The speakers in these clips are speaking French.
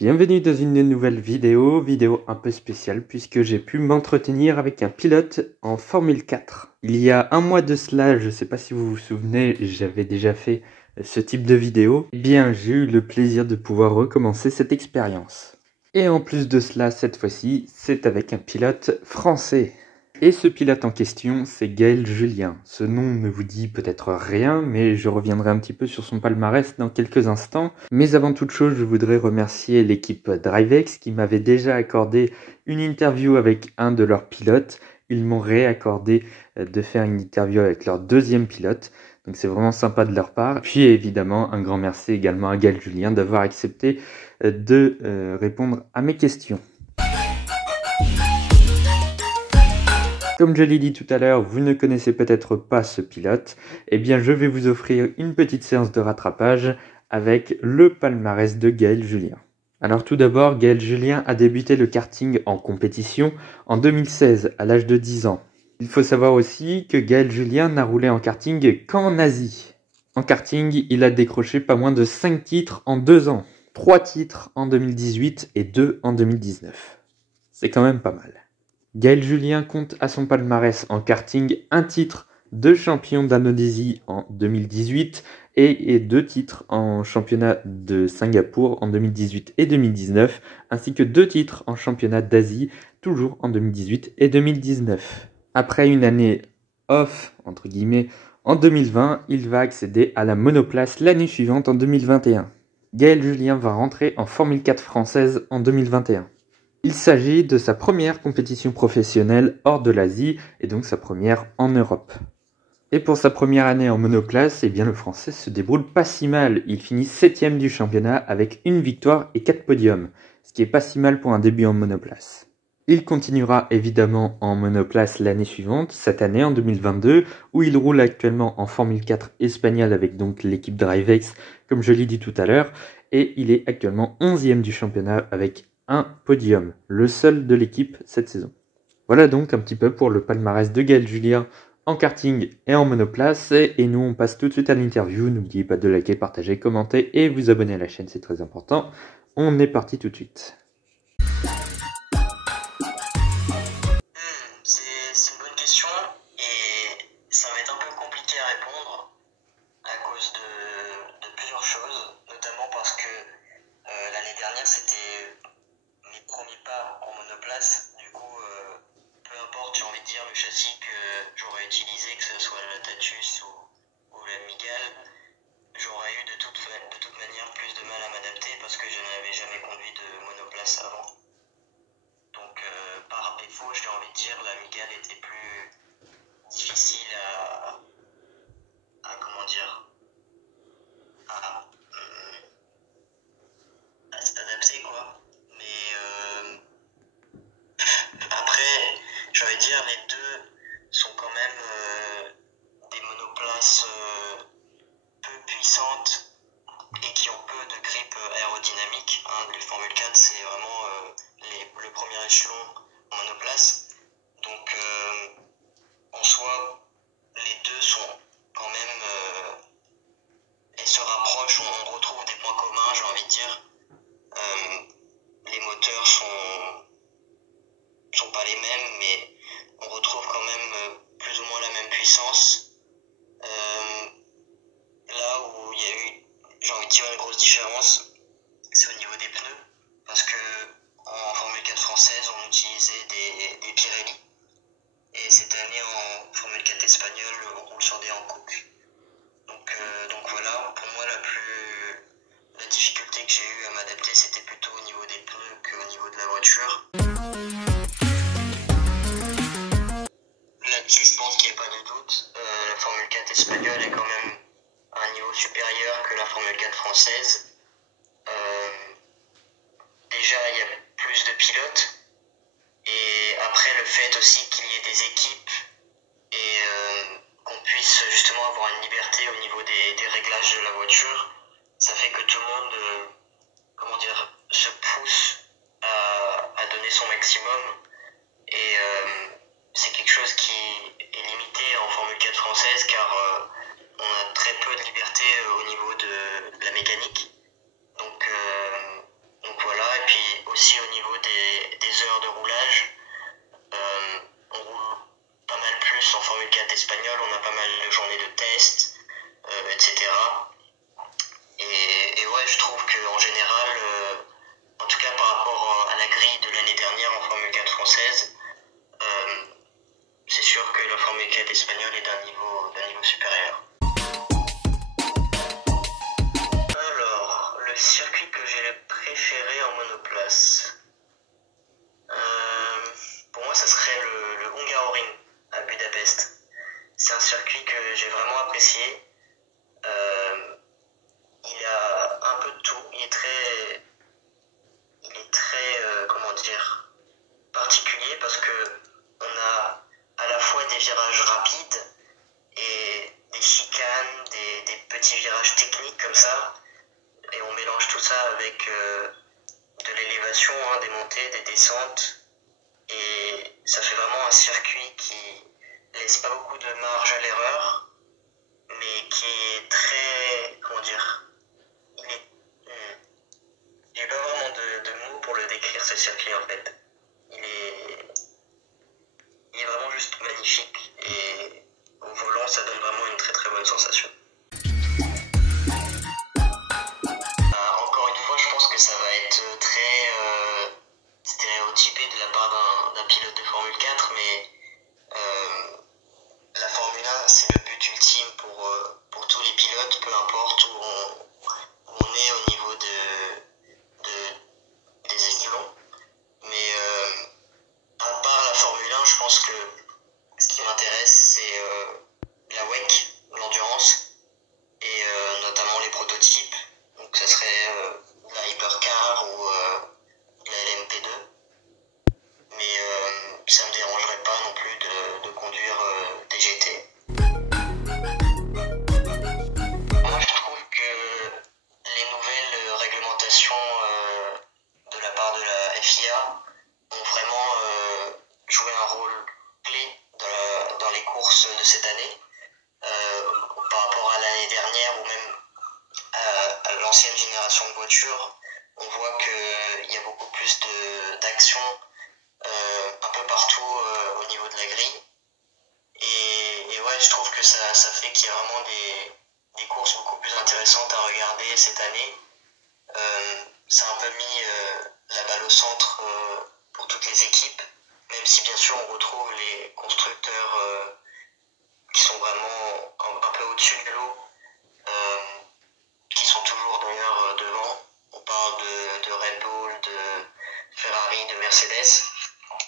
Bienvenue dans une nouvelle vidéo un peu spéciale puisque j'ai pu m'entretenir avec un pilote en Formule 4. Il y a un mois de cela, je ne sais pas si vous vous souvenez, j'avais déjà fait ce type de vidéo. Eh bien, j'ai eu le plaisir de pouvoir recommencer cette expérience. Et en plus de cela, cette fois-ci, c'est avec un pilote français. Et ce pilote en question, c'est Gaël Julien. Ce nom ne vous dit peut-être rien, mais je reviendrai un petit peu sur son palmarès dans quelques instants. Mais avant toute chose, je voudrais remercier l'équipe DriveX qui m'avait déjà accordé une interview avec un de leurs pilotes. Ils m'ont réaccordé de faire une interview avec leur deuxième pilote. Donc c'est vraiment sympa de leur part. Puis évidemment, un grand merci également à Gaël Julien d'avoir accepté de répondre à mes questions. Comme je l'ai dit tout à l'heure, vous ne connaissez peut-être pas ce pilote, eh bien je vais vous offrir une petite séance de rattrapage avec le palmarès de Gaël Julien. Alors tout d'abord, Gaël Julien a débuté le karting en compétition en 2016 à l'âge de 10 ans. Il faut savoir aussi que Gaël Julien n'a roulé en karting qu'en Asie. En karting, il a décroché pas moins de 5 titres en 2 ans, 3 titres en 2018 et 2 en 2019. C'est quand même pas mal. Gaël Julien compte à son palmarès en karting un titre de champion d'Indonésie en 2018 et 2 titres en championnat de Singapour en 2018 et 2019, ainsi que 2 titres en championnat d'Asie, toujours en 2018 et 2019. Après une année off, entre guillemets, en 2020, il va accéder à la monoplace l'année suivante en 2021. Gaël Julien va rentrer en Formule 4 française en 2021. Il s'agit de sa première compétition professionnelle hors de l'Asie et donc sa première en Europe. Et pour sa première année en monoplace, eh bien le Français se débrouille pas si mal. Il finit 7ème du championnat avec une victoire et 4 podiums, ce qui est pas si mal pour un début en monoplace. Il continuera évidemment en monoplace l'année suivante, cette année en 2022, où il roule actuellement en Formule 4 espagnole avec donc l'équipe DriveX, comme je l'ai dit tout à l'heure, et il est actuellement 11ème du championnat avec un podium, le seul de l'équipe cette saison. Voilà donc un petit peu pour le palmarès de Gaël Julien en karting et en monoplace. Et nous on passe tout de suite à l'interview. N'oubliez pas de liker, partager, commenter et vous abonner à la chaîne, c'est très important. On est parti tout de suite. C'est une bonne question et ça va être un peu compliqué à répondre à cause de plusieurs choses, notamment parce que l'année dernière c'était mes premiers pas en monoplace, du coup peu importe, j'ai envie de dire, le châssis que j'aurais utilisé, que ce soit la Tatus ou la Mygale, j'aurais eu de toute manière plus de mal à m'adapter parce que je n'avais jamais conduit de monoplace avant. Donc par défaut, j'ai envie de dire, la Mygale était plus difficile à comment dire, à s'adapter quoi. Mais après, j'ai envie de dire, les deux sont quand même des monoplaces peu puissantes et qui ont peu de grip aérodynamique. Les Formule 4, c'est vraiment le premier échelon en monoplace. Donc en soi, les deux sont quand même, elles se rapprochent, on retrouve des points communs, j'ai envie de dire. Les moteurs sont pas les mêmes, mais on retrouve quand même plus ou moins la même puissance. Là où il y a eu, j'ai envie de dire, une grosse différence, c'est au niveau des pneus, parce que en Formule 4 française, on utilisait des Pirelli, et cette année en Formule 4 espagnole, on roule sur des Hankook. Donc voilà, pour moi la difficulté que j'ai eu à m'adapter, c'était plutôt au niveau des pneus qu'au niveau de la voiture. Là-dessus, je pense qu'il n'y a pas de doute. La Formule 4 espagnole est quand même à un niveau supérieur que la Formule 4 française. Déjà, il y a plus de pilotes. Et après, le fait aussi qu'il y ait des équipes et qu'on puisse justement avoir une liberté au niveau des réglages de la voiture, ça fait que tout le monde se pousse à donner son maximum. Et c'est quelque chose qui est limité en Formule 4 française car on a très peu de liberté au niveau de la mécanique. préféré en monoplace. Pour moi, ça serait le Hungaroring à Budapest. C'est un circuit que j'ai vraiment apprécié. Il a un peu de tout. Il est très, comment dire, particulier parce que on a à la fois des virages rapides et des chicanes, des petits virages techniques comme ça. Et on mélange tout ça avec de l'élévation, des montées, des descentes. Et ça fait vraiment un circuit qui laisse pas beaucoup de marge à l'erreur, mais qui est très, comment dire, j'ai pas vraiment de mots pour le décrire, ce circuit en fait. Il est vraiment juste magnifique et au volant ça donne vraiment une très très bonne sensation. Encore une fois, je pense que ça va être très stéréotypé de la part d'un pilote de Formule 4, mais la Formule 1 c'est le but ultime pour tous les pilotes, peu importe où on est au niveau des échelons. Mais à part la Formule 1, je pense que ce qui m'intéresse c'est la WEC, l'endurance, et notamment les prototypes. Donc ça serait la Hypercar ou la LMP2. Mais ça me dérangerait pas non plus de conduire des GT. Moi je trouve que les nouvelles réglementations de la part de la FIA ont vraiment joué un rôle clé dans les courses de cette année. Par rapport à l'année dernière ou même à l'ancienne génération de voitures, on voit qu'il y a beaucoup plus d'actions un peu partout au niveau de la grille. Et ouais, je trouve que ça fait qu'il y a vraiment des courses beaucoup plus intéressantes à regarder cette année. Ça a un peu mis la balle au centre pour toutes les équipes, même si bien sûr on retrouve les constructeurs qui sont vraiment un peu au-dessus de l'eau, qui sont toujours d'ailleurs devant. On parle de Red Bull, de Ferrari, de Mercedes,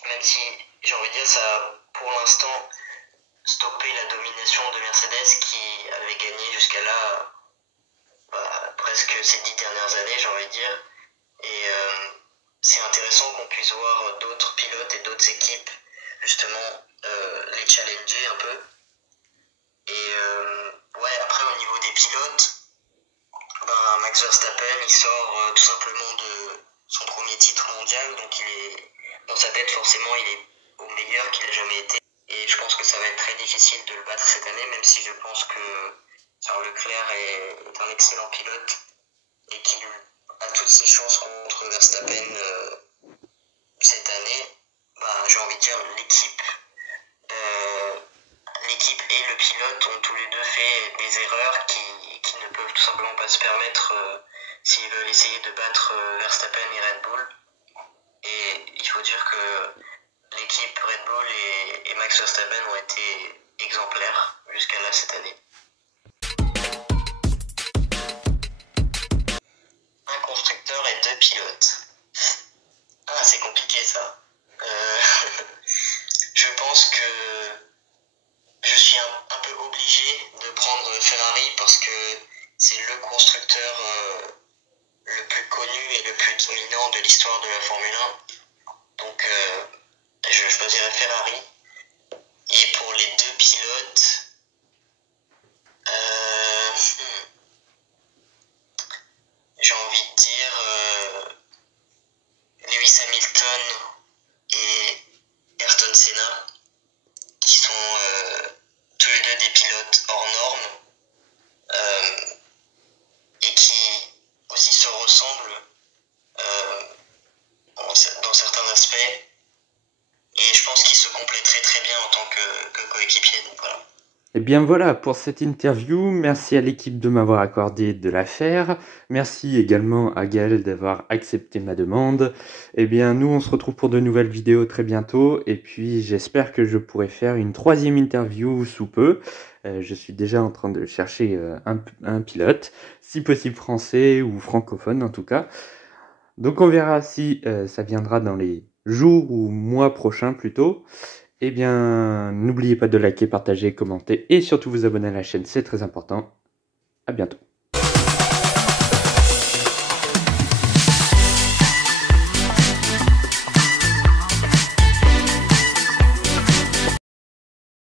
même si j'ai envie de dire ça a pour l'instant stoppé la domination de Mercedes qui avait gagné jusqu'à là presque ces 10 dernières années, j'ai envie de dire. Et c'est intéressant qu'on puisse voir d'autres pilotes et d'autres équipes justement les challenger un peu. Et ouais, après au niveau des pilotes, Max Verstappen il sort tout simplement de son premier titre mondial, donc il est dans sa tête forcément il est au meilleur qu'il a jamais été. Et je pense que ça va être très difficile de le battre cette année, même si je pense que Charles Leclerc est un excellent pilote et qu'il a toutes ses chances contre Verstappen cette année. J'ai envie de dire l'équipe et le pilote ont tous les deux fait des erreurs qui ne peuvent tout simplement pas se permettre s'ils veulent essayer de battre Verstappen et Red Bull. Et il faut dire que l'équipe Red Bull et Max Verstappen ont été exemplaires jusqu'à là cette année. Un constructeur et 2 pilotes. C'est compliqué ça. Je pense que je suis un peu obligé de prendre Ferrari parce que c'est le constructeur le plus connu et le plus dominant de l'histoire de la Formule 1. Donc je choisirais Ferrari. Et pour les 2 pilotes, j'ai envie de dire Lewis Hamilton et Ayrton Senna, qui sont tous les deux des pilotes hors normes et qui aussi se ressemblent dans certains aspects. Et je pense qu'ils se compléteraient très bien en tant que coéquipiers. Donc voilà. Et bien voilà pour cette interview. Merci à l'équipe de m'avoir accordé de la faire. Merci également à Gaël d'avoir accepté ma demande. Et bien nous on se retrouve pour de nouvelles vidéos très bientôt. Et puis j'espère que je pourrai faire une 3e interview sous peu. Je suis déjà en train de chercher un pilote, si possible français ou francophone en tout cas. Donc on verra si ça viendra dans les jours ou mois prochains plutôt. Eh bien, n'oubliez pas de liker, partager, commenter et surtout vous abonner à la chaîne, c'est très important. À bientôt.